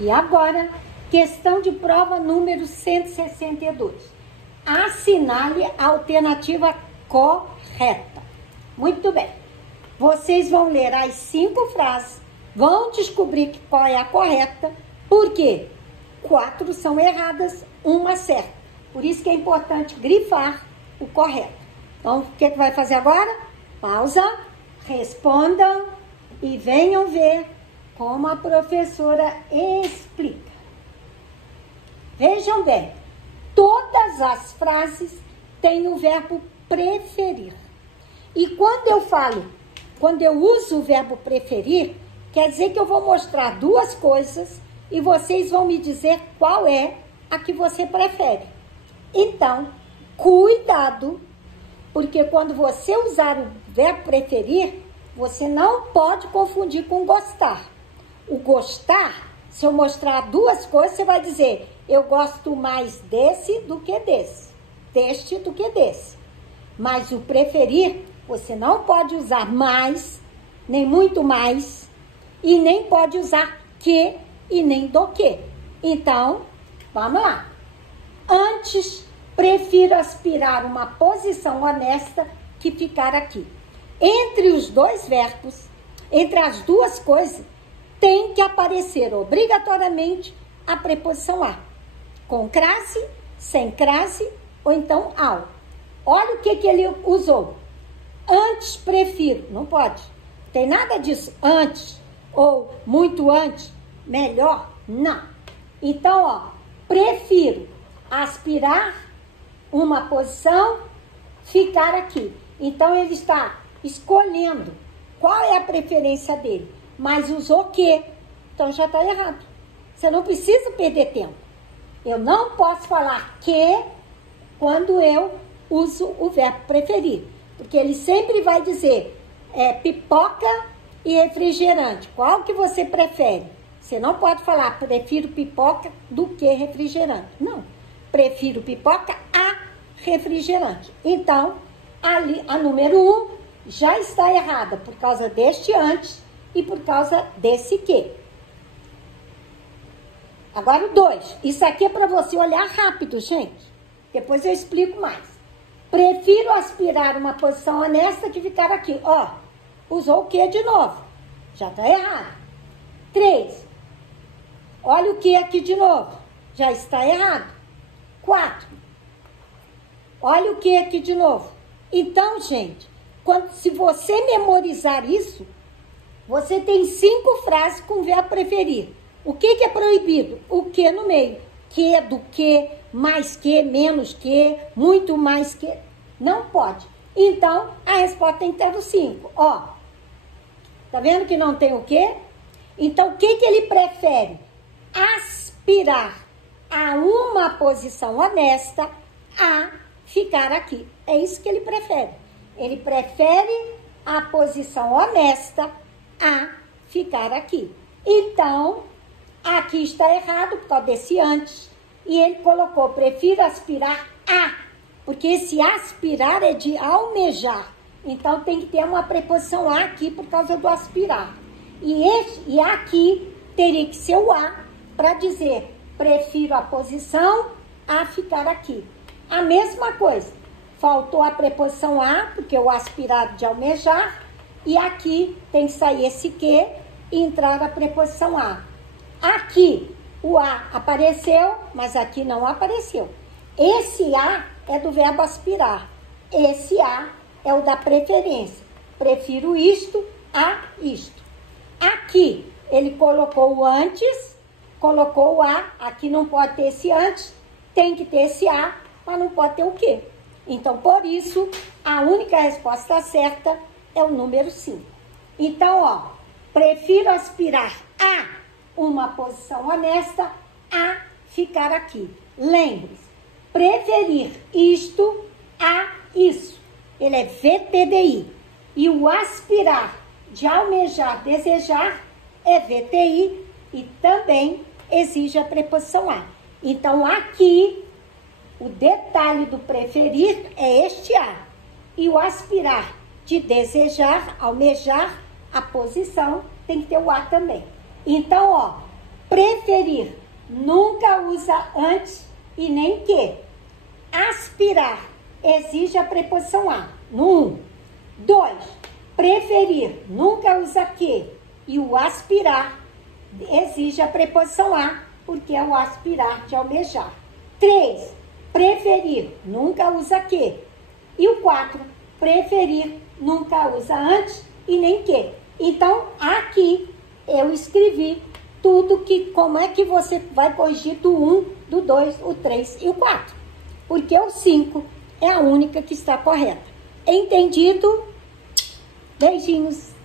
E agora, questão de prova número 162. Assinale a alternativa correta. Muito bem. Vocês vão ler as 5 frases, vão descobrir qual é a correta, porque 4 são erradas, uma certa. Por isso que é importante grifar o correto. Então, o que vai fazer agora? Pausa, respondam e venham ver como a professora explica. Vejam bem, todas as frases têm o verbo preferir. E quando eu uso o verbo preferir, quer dizer que eu vou mostrar 2 coisas e vocês vão me dizer qual é a que você prefere. Então, cuidado, porque quando você usar o verbo preferir, você não pode confundir com gostar. O gostar, se eu mostrar 2 coisas, você vai dizer, eu gosto mais desse do que desse, deste do que desse. Mas o preferir, você não pode usar mais, nem muito mais, e nem pode usar que e nem do que. Então, vamos lá. Antes, prefiro aspirar uma posição honesta que ficar aqui. Entre os 2 verbos, entre as 2 coisas, tem que aparecer obrigatoriamente a preposição a. Com crase, sem crase, ou então ao. Olha o que ele usou. Antes, prefiro. Não pode. Tem nada disso. Antes, ou muito antes, melhor, não. Então, ó, prefiro aspirar uma posição, ficar aqui. Então, ele está escolhendo qual é a preferência dele, mas usou que, então já está errado. Você não precisa perder tempo. Eu não posso falar que quando eu uso o verbo preferir, porque ele sempre vai dizer pipoca e refrigerante. Qual que você prefere? Você não pode falar prefiro pipoca do que refrigerante. Não, prefiro pipoca a refrigerante. Então, ali, a número 1 já está errada por causa deste antes e por causa desse que. Agora o 2. Isso aqui é para você olhar rápido, gente. Depois eu explico mais. Prefiro aspirar uma posição honesta que ficar aqui. Ó, usou o que de novo? Já está errado. 3. Olha o que aqui de novo. Já está errado. 4. Olha o que aqui de novo. Então, gente, se você memorizar isso, você tem 5 frases com verbo preferir. O que é proibido? O que no meio. Que, do que, mais que, menos que, muito mais que. Não pode. Então, a resposta tem que ter o 5. Ó, tá vendo que não tem o quê? Então, o que ele prefere? Aspirar a uma posição honesta a ficar aqui. É isso que ele prefere. Ele prefere a posição honesta a ficar aqui. Então, aqui está errado por causa desse antes. E ele colocou, prefiro aspirar a. Porque esse aspirar é de almejar. Então, tem que ter uma preposição a aqui por causa do aspirar. E aqui teria que ser o a para dizer, prefiro a posição a ficar aqui. A mesma coisa. Faltou a preposição a, porque o aspirar de almejar. E aqui tem que sair esse que e entrar a preposição a. Aqui o a apareceu, mas aqui não apareceu. Esse a é do verbo aspirar. Esse a é o da preferência. Prefiro isto a isto. Aqui ele colocou o antes, colocou o a. Aqui não pode ter esse antes, tem que ter esse a, mas não pode ter o que. Então, por isso, a única resposta certa é o número 5. Então, ó, prefiro aspirar a uma posição honesta a ficar aqui. Lembre-se, preferir isto a isso. Ele é VTDI. E o aspirar, de almejar, desejar, é VTI e também exige a preposição a. Então, aqui, o detalhe do preferir é este a. E o aspirar, de desejar, almejar, a posição, tem que ter o a também. Então, ó, Preferir, nunca usa antes e nem que. Aspirar, exige a preposição a, no 1. 2. Preferir, nunca usa que. E o aspirar, exige a preposição a, porque é o aspirar de almejar. 3. Preferir, nunca usa que. E o 4. Preferir, nunca usa antes e nem que. Então, aqui eu escrevi tudo como é que você vai corrigir do 1, do 2, o 3 e o 4. Porque o 5 é a única que está correta. Entendido? Beijinhos.